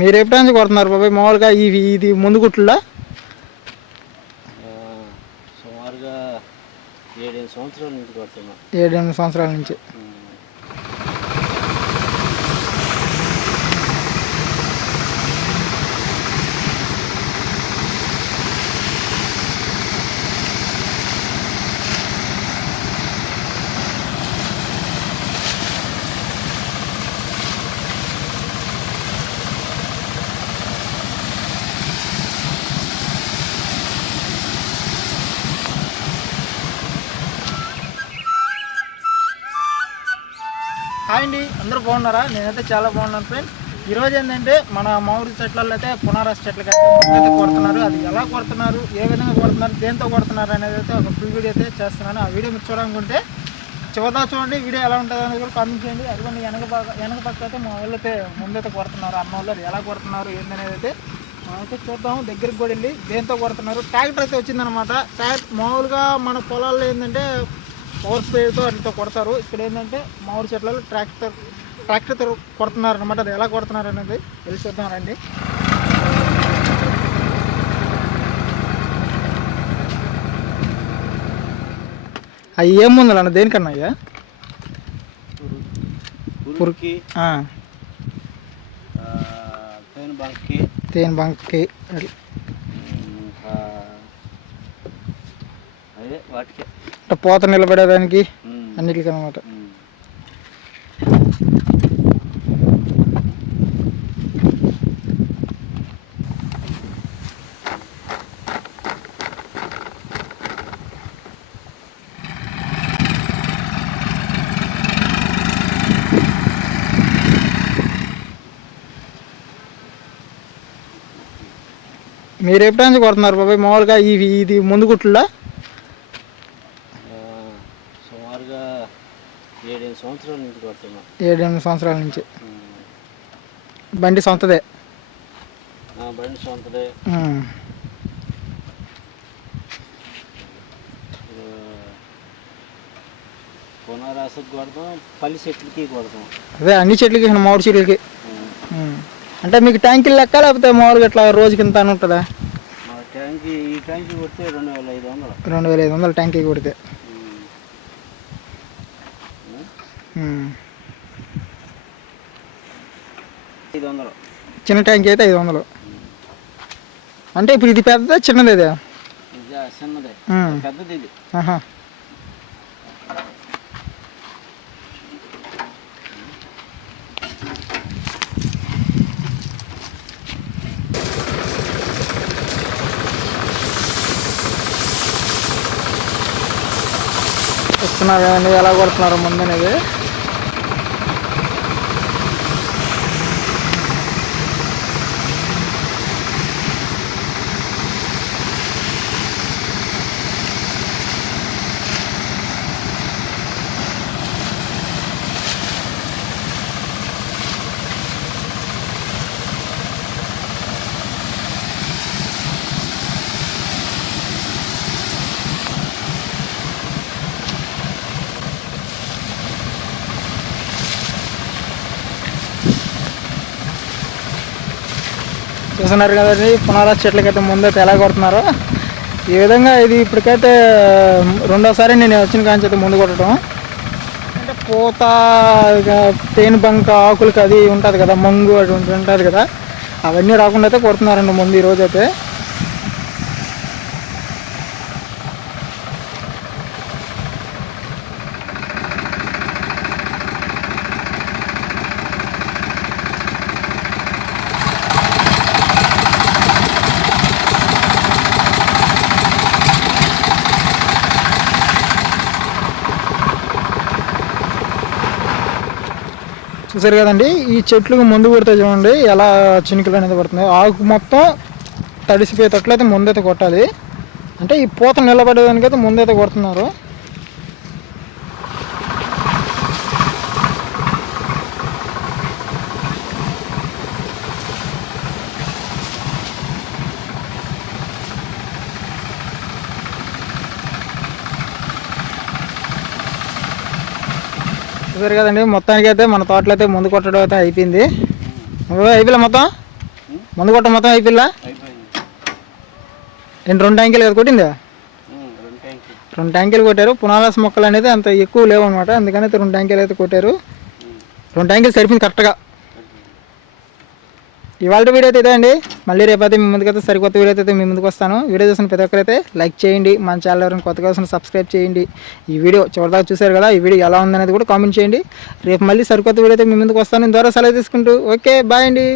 మీరు ఎప్పటి నుంచి కొడుతున్నారు బాబాయ్ మామూలుగా ఇది ముందు గుట్లలో? సుమారుగా 7-8 సంవత్సరాల నుంచి కొడుతున్నాం. 7-8 సంవత్సరాల నుంచి. హాయ్ అండి, అందరూ బాగున్నారా? నేనైతే చాలా బాగున్నాను ఫ్రెండ్. ఈరోజు ఏంటంటే మన మామిడి చెట్లలో అయితే పునారస్ చెట్లకి అయితే కొడుతున్నారు. అది ఎలా కొడుతున్నారు, ఏ విధంగా కొడుతున్నారు, దేంతో కొడుతున్నారు అనేది అయితే ఒక ఫుల్ వీడియో అయితే చేస్తున్నాను. ఆ వీడియో మీరు చూడాలనుకుంటే చివరిదా చూడండి. వీడియో ఎలా ఉంటుంది అనేది కూడా కామెంట్ చేయండి. అదిగోండి వెనక పక్క అయితే మా వాళ్ళు అయితే ముందైతే కొడుతున్నారు. అన్న వాళ్ళు అది ఎలా కొడుతున్నారు ఏందనేది అయితే మనమైతే చూద్దాం. దగ్గరికి కూడా వెళ్ళి దేంతో కొడుతున్నారు. ట్రాక్టర్ అయితే వచ్చిందనమాట. మామూలుగా మన పొలాల్లో ఏంటంటే పవర్ స్ప్రేతో అట్లతో కొడతారు. ఇక్కడ ఏంటంటే మామిడి చెట్లలో ట్రాక్టర్తో కొడుతున్నారు అనమాట. అది ఎలా కొడుతున్నారు అనేది వెళ్ళి చూద్దాం రండి. అవి ఏం ముందు అన్న దేనికన్నా అయ్యా? పురికి, తేనె బంక్కి అదే వాటికి పోత నిలబడేదానికి అన్నిటికీ అనమాట. మీరు ఎప్పటి నుంచి కొడుతున్నారు బాబాయ్ మామూలుగా ఇది ముందు గుట్లలో? సుమారుగా 7-8 సంవత్సరాల నుంచి కొడుతున్నాం. 7-8 సంవత్సరాల నుంచి. బండి సొంతదే? బండి సొంతదే. పునారాసకి కొడతాం, పల్లి చెట్లకి కొడతాం. అదే అన్ని చెట్లకి, మామిడి చెట్లకి. అంటే మీకు ట్యాంకీలు లెక్క లేకపోతే మామూలుగా ఇట్లా రోజుకి ఇంత అని ఉంటుందా? ఈ ట్యాంకీ కొడితే 2500. 2500 ట్యాంకీ కొడితే. చిన్న ట్యాంకీ అయితే 500. అంటే ఇప్పుడు ఇది పెద్దదా చిన్నది? ఇది చిన్నదే, పెద్దది ఇది. వస్తున్నారు కదండి ఎలా కొడుతున్నారు ముందనేది. చూస్తున్నారు కదండి పునారస్ చెట్లకైతే ముందైతే ఎలా కొడుతున్నారో ఈ విధంగా. ఇది ఇప్పటికైతే రెండోసారి నేను వచ్చిన కాంచి అయితే ముందు కొట్టడం. అంటే పూత, తేనె బంక ఆకులకి అది ఉంటుంది కదా, మంగు అది ఉంటుంది కదా, అవన్నీ రాకుండా అయితే కొడుతున్నారండి ముందు ఈరోజైతే. చూసారు కదండి ఈ చెట్లకు ముందు కొడితే చూడండి ఎలా చినుకులు అనేది పడుతుంది. ఆకు మొత్తం తడిసిపోయేటట్లయితే ముందైతే కొట్టాలి. అంటే ఈ పూత నిలబడేదానికైతే ముందైతే కొడుతున్నారు. చూసారు కదండి మొత్తానికి అయితే మన తోటలో అయితే ముందు కొట్టడం అయితే అయిపోయింది. అయిపోలే మొత్తం మందు కొట్ట మొత్తం అయిపోయిందా? అయిపోయింది. ఏంటి 2 ట్యాంకీలు కదా కొట్టిందా? 2 ట్యాంకులు. 2 ట్యాంకీలు కొట్టారు. పునారాస్ మొక్కలు అనేది అంత ఎక్కువ లేవు అనమాట, అందుకని అయితే 2 ట్యాంకీలు అయితే కొట్టారు. 2 ట్యాంకీలు సరిపోయింది కరెక్ట్గా. ఇవాళ వీడియో అయితే ఇదే అండి. మళ్ళీ రేపైతే మీ ముందుకైతే సరికొత్త వీడియో అయితే మీ ముందుకు వస్తాను. వీడియో చూసిన ప్రతి ఒక్కరైతే లైక్ చేయండి, మన ఛానల్ ఎవరైనా కొత్తగా వస్తున్న సబ్స్క్రైబ్ చేయండి. ఈ వీడియో చివరిదాకా చూశారు కదా, ఈ వీడియో ఎలా ఉందనేది కూడా కామెంట్ చేయండి. రేపు మళ్ళీ సరికొత్త వీడియో అయితే మీ ముందుకు వస్తాను. ద్వారా సెలవు తీసుకుంటూ ఓకే బాయ్ అండి.